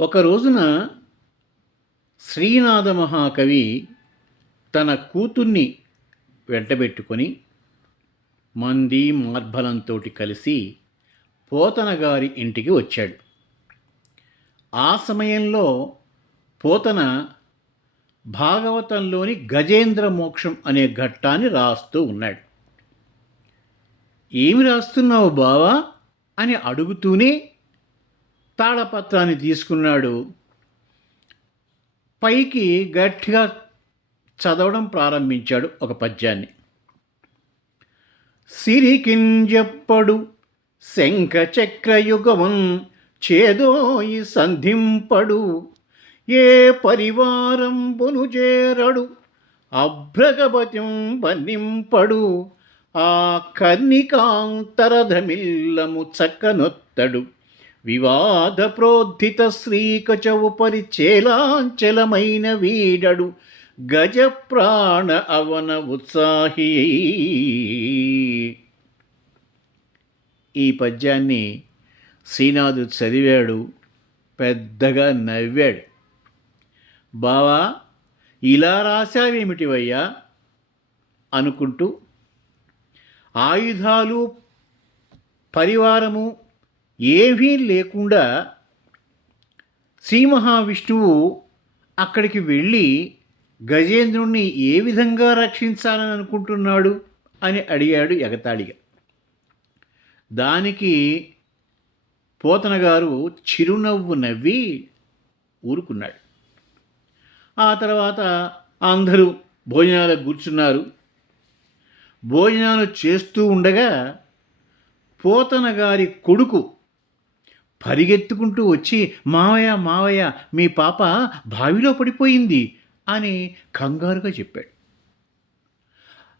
ఒక రోజున శ్రీనాథ మహాకవి తన కూతుర్ని వెంటబెట్టుకొని మంది మార్బలంతో కలిసి పోతన గారి ఇంటికి వచ్చాడు. ఆ సమయంలో పోతన భాగవతంలోని గజేంద్ర మోక్షం అనే ఘట్టాన్ని రాస్తూ ఉన్నాడు. ఏమి రాస్తున్నావు బావా అని అడుగుతూనే తాళపత్రాన్ని తీసుకున్నాడు. పైకి గట్టిగా చదవడం ప్రారంభించాడు ఒక పద్యాన్ని. సిరికింజెప్పడు శంఖ చక్రయుగమున్ చేదోయి సంధింపడు ఏ పరివారంబును చేరడు అభ్రగపతిం వన్నింపడు ఆ కర్ణికాంతరధమిల్లము చక్కనొత్తడు వివాద ప్రోద్ధిత శ్రీకచవుపరి చేలాంచలమైన వీడడు గజప్రాణ అవన ఉత్సాహి. ఈ పద్యాన్ని శ్రీనాథుడు చదివాడు, పెద్దగా నవ్వాడు. బావా, ఇలా రాశావేమిటివయ్యా అనుకుంటూ ఆయుధాలు పరివారము ఏమీ లేకుండా శ్రీ మహావిష్ణువు అక్కడికి వెళ్ళి గజేంద్రుణ్ణి ఏ విధంగా రక్షించాలని అనుకుంటున్నాడు అని అడిగాడు ఎగతాళిగా. దానికి పోతన గారు చిరునవ్వు నవ్వి ఊరుకున్నాడు. ఆ తర్వాత అందరూ భోజనాలకు కూర్చున్నారు. భోజనాలు చేస్తూ ఉండగా పోతన గారి కొడుకు పరిగెత్తుకుంటూ వచ్చి మావయ్య మావయ్య మీ పాప బావిలో పడిపోయింది అని కంగారుగా చెప్పాడు.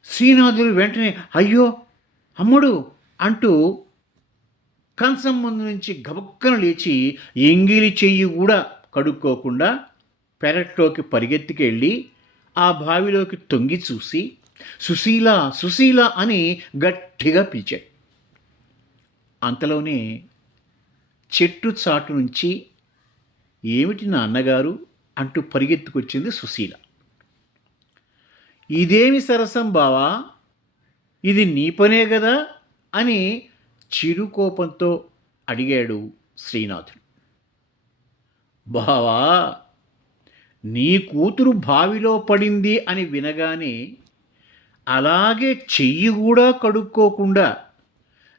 శ్రీనాథుడు వెంటనే అయ్యో అమ్ముడు అంటూ కంచం ముందు నుంచి గబక్కన లేచి ఎంగిలి చెయ్యి కూడా కడుక్కోకుండా పెరట్లోకి పరిగెత్తుకెళ్ళి ఆ బావిలోకి తొంగి చూసి సుశీల సుశీల అని గట్టిగా పిలిచాడు. అంతలోనే చెట్టు చాటు నుంచి ఏమిటి నా అన్నగారు అంటూ పరిగెత్తుకొచ్చింది సుశీల. ఇదేమి సరసం బావా, ఇది నీ పనే కదా అని చిరుకోపంతో అడిగాడు శ్రీనాథుడు. బావా, నీ కూతురు బావిలో పడింది అని వినగానే అలాగే చెయ్యి కూడా కడుక్కోకుండా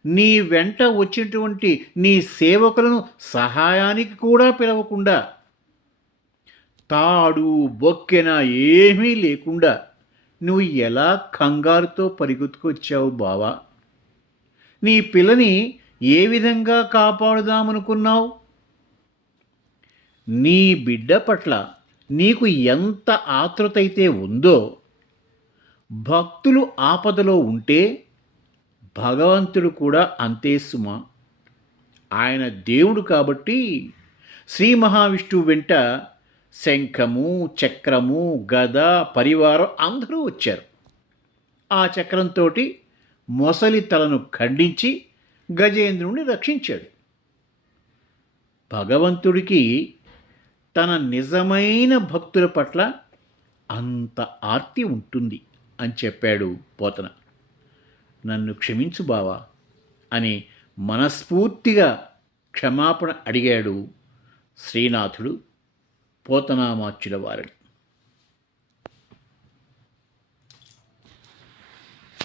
నీ వెంట వచ్చినటువంటి నీ సేవకులను సహాయానికి కూడా పిలవకుండా తాడు బొక్కెన ఏమీ లేకుండా నువ్వు ఎలా కంగారుతో పరిగెత్తుకొచ్చావు బావా? నీ పిల్లని ఏ విధంగా కాపాడుదామనుకున్నావు? నీ బిడ్డ పట్ల నీకు ఎంత ఆతృత అయితే ఉందో, భక్తులు ఆపదలో ఉంటే భగవంతుడు కూడా అంతే సుమ. ఆయన దేవుడు కాబట్టి శ్రీ మహావిష్ణువు వెంట శంఖము చక్రము గద పరివారం అందరూ వచ్చారు. ఆ చక్రంతో మొసలి తలను ఖండించి గజేంద్రుణ్ణి రక్షించాడు. భగవంతుడికి తన నిజమైన భక్తుల పట్ల అంత ఆర్తి ఉంటుంది అని చెప్పాడు పోతన. నన్ను క్షమించు బావా అని మనస్ఫూర్తిగా క్షమాపణ అడిగాడు శ్రీనాథుడు పోతనామాచ్యుల వారిని.